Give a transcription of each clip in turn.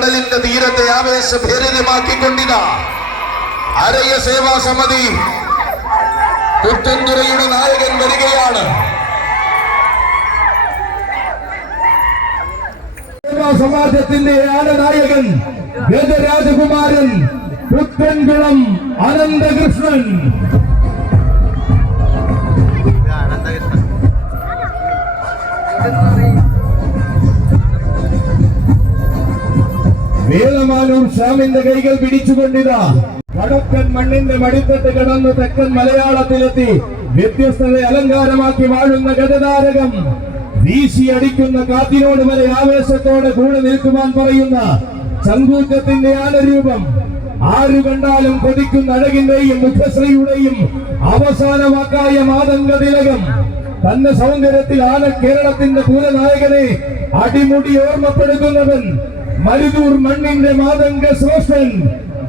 കടലിന്റെ തീരത്തെ ആവേശഭേരിതമാക്കിക്കൊണ്ടിതാ അരയ സേവാ സമിതി പുത്തൻതുറയുടെ നായകൻ വരികയാണ്. സമാജത്തിന്റെ ആനനായകൻ ഗജരാജകുമാരൻ പുത്തൻകുളം അനന്തകൃഷ്ണൻ. വേളമാനൂർ ശ്യാമിന്റെ കൈകൾ പിടിച്ചുകൊണ്ടിതാ വടക്കൻ മണ്ണിന്റെ മടിത്തട്ട് കടന്ന് തെക്കൻ മലയാളത്തിലെത്തി വ്യത്യസ്തത അലങ്കാരമാക്കി വാഴുന്ന ഗജതാരകം വീശിയടിക്കുന്ന കാറ്റിനോട് വരെ ആവേശത്തോടെ കൂടെ നിൽക്കുവാൻ പറയുന്ന ചങ്കൂറ്റത്തിന്റെ ആനരൂപം. ആരു കണ്ടാലും കൊതിക്കുന്ന അഴകിന്റെയും മുഖശ്രീയുടെയും അവസാന വാക്കായ മാതംഗ തിലകം. തന്റെ സൗന്ദര്യത്തിൽ ആന കേരളത്തിന്റെ പൂരനായകനെ അടിമുടി ഓർമ്മപ്പെടുത്തുന്നവൻ മരുതൂർ മണ്ണിന്റെ മാതംഗ ശ്രേഷ്ഠൻ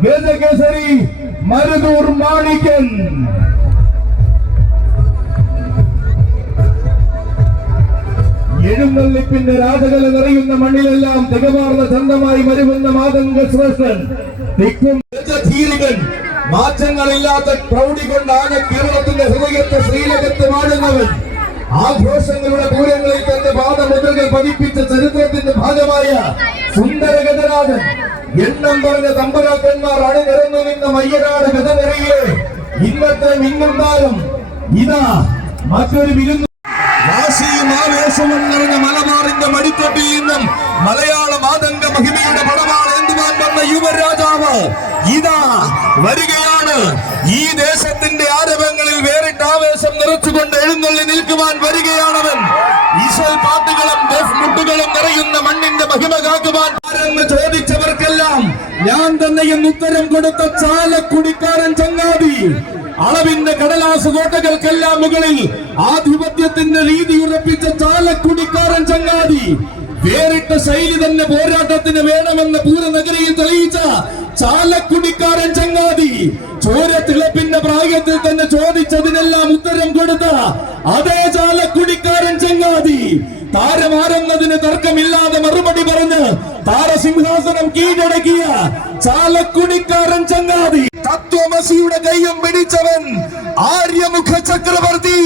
ഗജകേസരി മരുതൂർ മാണിക്യൻ. എഴുന്നള്ളിപ്പിന്റെ രാധകല നിറയുന്ന മണ്ണിലെല്ലാം തികമാർന്ന ചന്തമായി മരുവുന്ന മാതംഗ ശ്രേഷ്ഠൻ തിക്കും ഗജധീരകൻ. മാറ്റങ്ങളില്ലാത്ത പ്രൗഢി കൊണ്ടാണ് കേരളത്തിന്റെ ഹൃദയത്തെ ശ്രീലകത്ത് വാഴുന്നവൻ. ആഘോഷങ്ങളുടെ പൂരങ്ങളിൽ തന്റെ പാദമുദ്രകൾ പതിപ്പിച്ച ചരിത്രത്തിന്റെ ഭാഗമായ സുന്ദര ഗജരാജൻ. എണ്ണം പറഞ്ഞ തമ്പരാക്കന്മാർ അണിനിരന്നു നിന്ന മയ്യനാട് ഗജനിരയിലെ ഇന്നത്തെ മിന്നുണ്ടാലും ഇതാ മറ്റൊരു വിരുന്ന്. വാശിയും ആവേശവും നിറഞ്ഞ മലബാറിന്റെ മടിത്തട്ടിൽ നിന്നും മലയാള മാതംഗ മഹിമയുടെ പടവാളേന്തുവാൻ വന്ന യുവരാജാവ് ഇതാ വരികയാണ്. ഈ ദേശത്തിന്റെ ആരവങ്ങളിൽ വേറിട്ട ആവേശം നിറച്ചുകൊണ്ട് എഴുന്നള്ളി നിൽക്കുവാൻ വരികയാണവൻ. ഈശൽ പാട്ടുകളും മുട്ടുകളും നിറയുന്ന മണ്ണിന്റെ മഹിമ കാക്കുവാൻ ആരെന്ന് ചോദിച്ചവർക്കെല്ലാം ഞാൻ തന്നെയും ഉത്തരം കൊടുത്ത ചാലക്കുടിക്കാരൻ ചങ്ങാതി. അളവിന്റെ കടലാസ് കോട്ടകൾക്കെല്ലാം മുകളിൽ ആധിപത്യത്തിന്റെ രീതി ഉറപ്പിച്ച ചാലക്കുടിക്കാരൻ ചങ്ങാതി. വേറിട്ട ശൈലി തന്നെ പോരാട്ടത്തിന് വേണമെന്ന് പൂരനഗരിയിൽ തെളിയിച്ച ചാലക്കുടിക്കാരൻ ചങ്ങാതി. ചോരത്തിളപ്പിന്റെ പ്രായത്തിൽ തന്നെ ചോദിച്ചതിനെല്ലാം ഉത്തരം കൊടുത്ത അതേ ചാലക്കുടിക്കാരൻ ചങ്ങാതി. താരമാരെന്നതിന് തർക്കമില്ലാതെ മറുപടി പറഞ്ഞ് താരസിംഹാസനം കീഴടക്കിയ ചാലക്കുടിക്കാരൻ ചങ്ങാതി. തത്വമസിയുടെ കൈയും പിടിച്ചവൻ ആര്യമുഖ ചക്രവർത്തി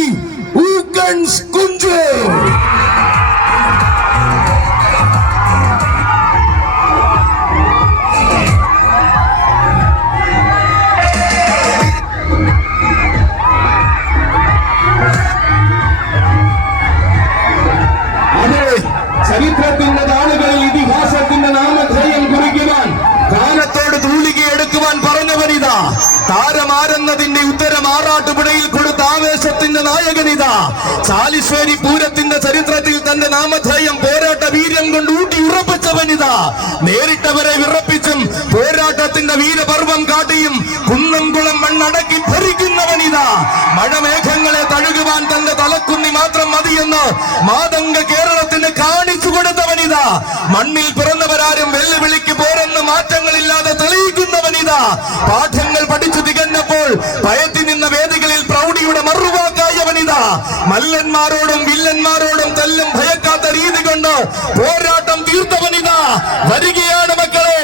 ഊക്കൻസ് കുഞ്ചു. ചരിത്രത്തിന്റെ താളുകളിൽ ഇതിഹാസത്തിന്റെ നാമധേയം കുറിക്കുവാൻ കാലത്തോട് തൂലികയെടുക്കുവാൻ പറഞ്ഞവനിതാ. താരമാരെന്നതിന്റെ ഉത്തരം ആറാട്ടുപുഴയിൽ കൊടുത്ത ആവേശത്തിന്റെ നായകനിതാ. ചാലിശ്ശേരി പൂരത്തിന്റെ ചരിത്രത്തിൽ തന്റെ നാമധേയം പോരാട്ട വീര്യം കൊണ്ട് ഊട്ടി ഉറപ്പിച്ചവനിതാ. നേരിട്ടവരെ വിറപ്പിച്ചും പോരാട്ടത്തിന്റെ വീരപർവം കാട്ടിയും കുന്നംകുളം മണ്ണടക്കി ഭരിക്കുന്നവനിതാ. മഴമേഘങ്ങളെ തഴുകുവാൻ തന്റെ തലക്കുന്നി മാത്രം മതിയെന്ന് മാതംഗ കേരളത്തിന് കാണിച്ചു കൊടുത്തവനിതാ. മണ്ണിൽ പിറന്നവരാരും വെല്ലുവിളിക്ക് പോരെന്ന് മാറ്റങ്ങളില്ലാതെ തെളിയിക്കുന്നവനിതാ. പാഠങ്ങൾ പഠിച്ചു തികഞ്ഞപ്പോൾ പയറ്റി നിന്ന വേദികളിൽ പ്രൗഢിയുടെ മറുവാക്കായവനിതാ. മല്ലന്മാരോടും വില്ലന്മാരോടും തല്ലും ഭയക്കാത്ത രീതി കൊണ്ട് പോരാട്ടം തീർത്തവനിതാ. വരികയാണ് മക്കളെ,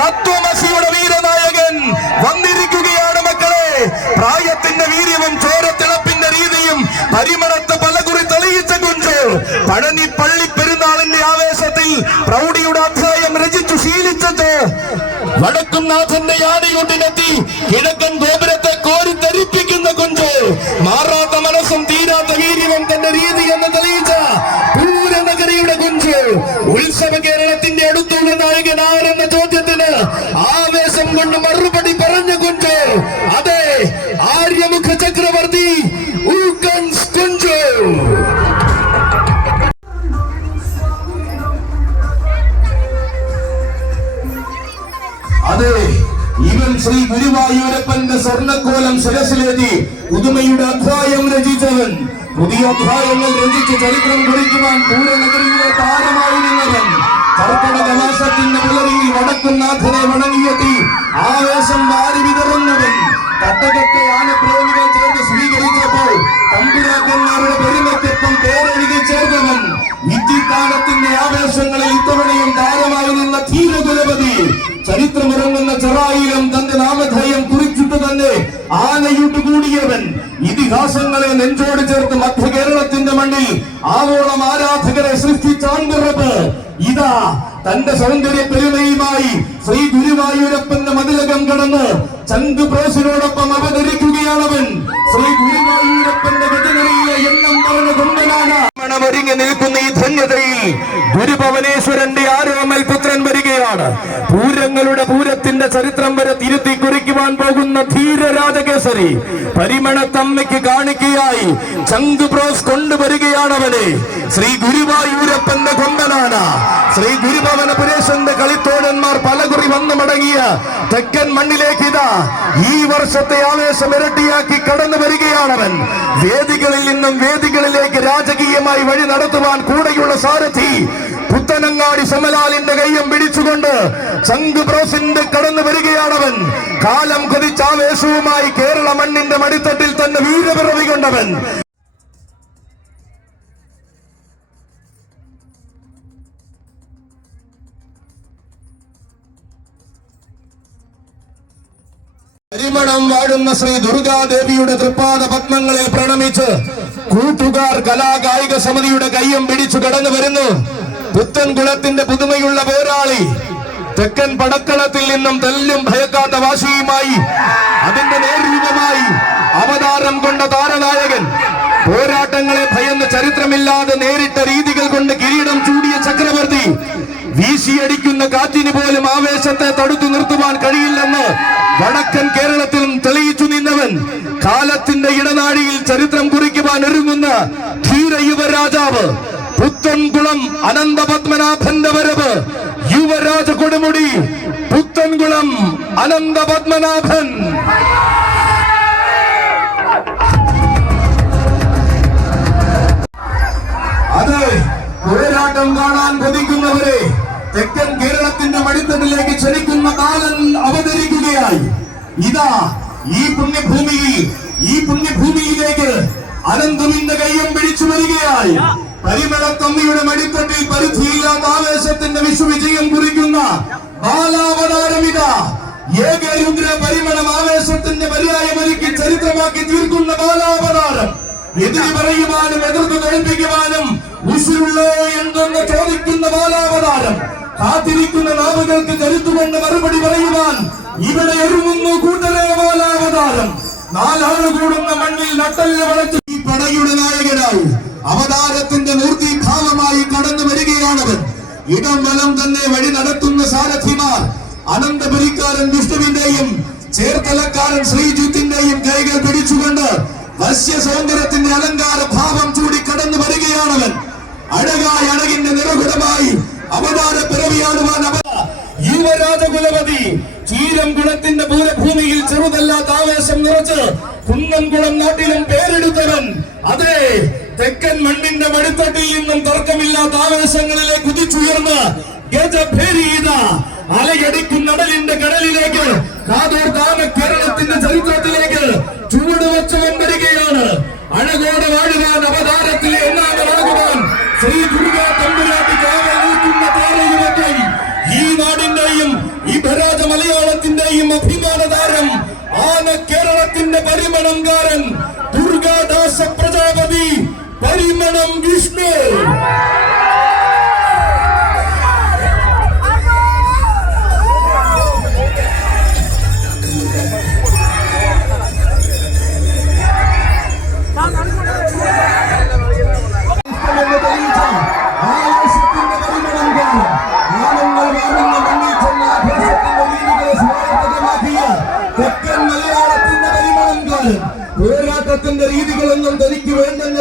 തത്വമസിയുടെ വീരനായകൻ വന്നിരിക്കുകയാണ് മക്കളെ. പ്രായത്തിന്റെ വീര്യവും ചോരത്തിളപ്പിന്റെ രീതിയും പരിമളത്ത് പലകുറി തെളിയിച്ച കുഞ്ചു. പഴനി പള്ളി പെരുന്നാളിന്റെ ആവേശത്തിൽ പ്രൗഢിയുടെ അധ്യായം രചിച്ചു ശീലിച്ചത് വടക്കുംനാഥന്റെ യാടികൊണ്ടിനെത്തി കിഴക്കൻ ഗോപുരത്തെ കോരിത്തരിപ്പിക്കുന്ന കുഞ്ചു. മാറാത്ത മനസ്സും തീരാത്ത വീര്യവും തന്റെ രീതി എന്ന് തെളിയിച്ച പൂരനഗരിയുടെ കുഞ്ചു. ഉത്സവ കേരളത്തിന്റെ അടുത്തുള്ള നായകൻ ആരെന്ന ചോദ്യത്തിന് ആവേശം കൊണ്ട് മറുപടി പറഞ്ഞ കുഞ്ചു അതെ ആര്യമുഖ ചക്രവർത്തി ഊക്കൻസ് കുഞ്ചു. അതെ, ഇവൻ ശ്രീ ഗുരുവായൂരപ്പന്റെ സ്വർണ്ണക്കോലം ശിരസിലേറ്റി പുതുമയുടെ അധ്യായം രചിച്ചവൻ. പുതിയ അധ്യായങ്ങൾ രചിച്ച് ചരിത്രം കുറിക്കുവാൻ പൂരനഗരിയിലെ താരമായി നിന്നവൻ. കർക്കടകമാസത്തിന്റെ പുലരിയിൽ വടക്കുംനാഥനെ വണങ്ങിയെത്തി ആവേശം വാരി വിതറുന്നവൻ. തട്ടകത്തെ ആനപ്രേമികൾ ചേർന്ന് സ്വീകരിച്ചപ്പോൾ തമ്പുരാക്കന്മാരുടെ പെരുമയ്ക്കൊപ്പം പേരെഴുതി ചേർന്നവൻ. ഇത്തിക്കാലത്തിന്റെ ആവേശങ്ങളിൽ ഇത്തവണയും താരമായി നിന്ന ധീരകുലപതി ചരിത്രമിറങ്ങുന്ന ചെറായിലും തന്റെ നാമധേയം കുറിച്ചിട്ട് തന്നെ ആനയിട്ട് കൂടിയവൻ, ഇതിഹാസങ്ങളെ നെഞ്ചോട് ചേർത്ത് മധ്യ കേരളത്തിന്റെ മണ്ണിൽ ആവോളം ആരാധകരെ സൃഷ്ടിച്ച ആൺപിറപ്പ് ഇതാ തന്റെ സൗന്ദര്യ പെരുമയുമായി ശ്രീ ഗുരുവായൂരപ്പന്റെ മതിലകം കടന്ന് ചങ്ക് ബ്രോസിനോടൊപ്പം അവതരിക്കുകയാണവൻ. ശ്രീ ഗുരുവായൂരപ്പന്റെ ഗജനയിലെ എണ്ണം പറഞ്ഞ കൊണ്ടനാണ് ഒരുങ്ങി നിൽക്കുന്ന ഈ ധന്യതയിൽ ഗുരുഭവനേശ്വരന്റെ ആരോമൽ പുത്രൻ വരികയാണ്. പൂരങ്ങളുടെ പൂരത്തിന്റെ ചരിത്രം വരെ തിരുത്തി കുറിക്കുവാൻ പോകുന്ന ധീരരാജകേസരി പരിമണത്തമ്മയ്ക്ക് കാണിക്കയായി ചങ്ക് ബ്രോസ് കൊണ്ടുവരികയാണവനെ. ശ്രീ ഗുരുവായൂരപ്പന്റെ കൊമ്പനാണ്. ശ്രീ ഗുരുഭവന പുരേശന്റെ കളിത്തോടന്മാർ പലകുറി വന്നു മടങ്ങിയ തെക്കൻ മണ്ണിലേക്ക് ഇതാ ഈ വർഷത്തെ ആവേശം ഇരട്ടിയാക്കി കടന്നു വരികയാണവൻ. വേദികളിൽ നിന്നും വേദികളിലേക്ക് രാജകീയമായി വഴി നടത്തുവാൻ കൂടെയുള്ള സാരഥി പുത്തനങ്ങാടി സമലാലിന്റെ കയ്യം പിടിച്ചുകൊണ്ട് ചങ്ക് ബ്രോസിന്റെ കടന്നു വരികയാണവൻ. കാലം കൊതിച്ച ആവേശവുമായി കേരള മണ്ണിന്റെ മടിത്തട്ടിൽ തന്നെ വീരപിറവി കൊണ്ടവൻ. പരിമളം വാഴുന്ന ശ്രീ ദുർഗാദേവിയുടെ തൃപ്പാദ പത്മങ്ങളിൽ പ്രണമിച്ച് കൂട്ടുകാർ കലാകായിക സമിതിയുടെ കയ്യം പിടിച്ചു കടന്നു വരുന്നു. പുത്തൻകുളത്തിന്റെ പുതുമയുള്ള പോരാളി തെക്കൻ പടക്കളത്തിൽ നിന്നും തെല്ലും ഭയക്കാത്ത വാശിയുമായി അതിന്റെ നേർരൂപമായി അവതാരം കൊണ്ട താരനായകൻ, പോരാട്ടങ്ങളെ ഭയന്ന് ചരിത്രമില്ലാതെ നേരിട്ട രീതികൾ കൊണ്ട് കിരീടം ചൂടിയ ചക്രവർത്തി, വീശിയടിക്കുന്ന കാറ്റിന് പോലും ആവേശത്തെ തടുത്തു നിർത്തുവാൻ കഴിയില്ലെന്ന് വടക്കൻ കേരളത്തിൽ തെളിയിച്ചു നിന്നവൻ, കാലത്തിന്റെ ഇടനാഴിയിൽ ചരിത്രം കുറിക്കുവാൻ ഒരുങ്ങുന്ന ധീര യുവരാജാവ്, പുത്തൻകുളം അനന്തപത്മനാഭന്റെ വരവ്. യുവരാജ കൊടുമുടി പുത്തൻകുളം അനന്തപത്മനാഭൻ. അതെ, പോരാട്ടം കാണാൻ കൊതിക്കുന്നവരെ തെക്കൻ കേരളത്തിന്റെ മടിത്തട്ടിലേക്ക് ക്ഷണിക്കുന്ന കാലൻ അവതരിക്കുകയായി. ഇതാ ഈ പുണ്യഭൂമിയിലേക്ക് അനന്തമിന്റെ കയ്യം പിടിച്ചു വരികയായി. പരിമളത്തമ്മിയുടെ മടിത്തട്ടിൽ പരിധിയില്ലാത്ത ആവേശത്തിന്റെ വിശ്വവിജയം കുറിക്കുന്ന ബാലാവതാരം ഇതാ. ഏകരുദ്ര പരിമളം ആവേശത്തിന്റെ പര്യായമൊരുക്കി ചരിത്രമാക്കി തീർക്കുന്ന ബാലാവതാരം. എതിരി പറയുവാനും എതിർത്ത് തോൽപ്പിക്കുവാനും ഉശിരുള്ളോ എന്തെന്ന് ചോദിക്കുന്ന ബാലാവതാരം. കാത്തിരിക്കുന്ന നാവുകൾക്ക് കരുത്തുകൊണ്ട് മറുപടി പറയുവാൻ ഇവിടെ ഒരുങ്ങുന്നു കൂട്ടരെ ബാലാവതാരം. നാലാള് കൂടുന്ന മണ്ണിൽ നട്ടല് വളർത്തി ഈ പടയുടെ നായകനായി അവതാരത്തിന്റെ മൂർത്തിഭാവമായി കടന്നു വരികയാണവൻ. ഇടം വലം തന്നെ വഴി നടത്തുന്ന സാരഥിമാർ അനന്തപുരിക്കാരൻ വിഷ്ണുവിന്റെയും ചേർത്തലക്കാരൻ ശ്രീജിത്തിന്റെയും കൈകൾ പിടിച്ചുകൊണ്ട് വശ്യ സൗന്ദര്യത്തിന്റെ അലങ്കാര ഭാവം ചൂടി കടന്നു വരികയാണവൻ. അഴകായ അഴകിന്റെ നിറകുടമായി അവതാര പിറവിയാടുവാൻ യുവരാജകുലപതി ചീരംകുളത്തിന്റെ പൂരഭൂമിയിൽ ചെറുതല്ലാത്ത ആവേശം നിറച്ച് കുന്നംകുളം നാട്ടിലും പേരെടുത്തവൻ. അതെ, തെക്കൻ മണ്ണിന്റെ മടിത്തട്ടിൽ നിന്നും തർക്കമില്ലാത്ത ആവേശങ്ങളിലെ കുതിച്ചുയർന്ന് ഗജഭേരീത അലയടിക്കുന്ന നടലിന്റെ കടലിലേക്ക് കാതോർത്താന കേരളത്തിന്റെ ചരിത്രത്തിലേക്ക് ചുവടുവച്ചവൻ വരികയാണ്. അഴകോടെ വാഴുവാൻ അവതാരത്തിലെ ഒന്നാമനാകുവാൻ ശ്രീ ദുർഗാ തമ്പുരാട്ടി കാവൽ നിൽക്കുന്ന താരയുവക്കൈ, ഈ നാടിന്റെയും ഈ ഭരാജ മലയാളത്തിന്റെയും അഭിമാന താരം, ആന കേരളത്തിന്റെ പരിമളംകാരൻ ദുർഗാദാസ പ്രജാപതി പരിമളം വിഷ്ണു. പോരാട്ടത്തിന്റെ രീതികളൊന്നും തനിക്ക് വേണ്ടെന്ന്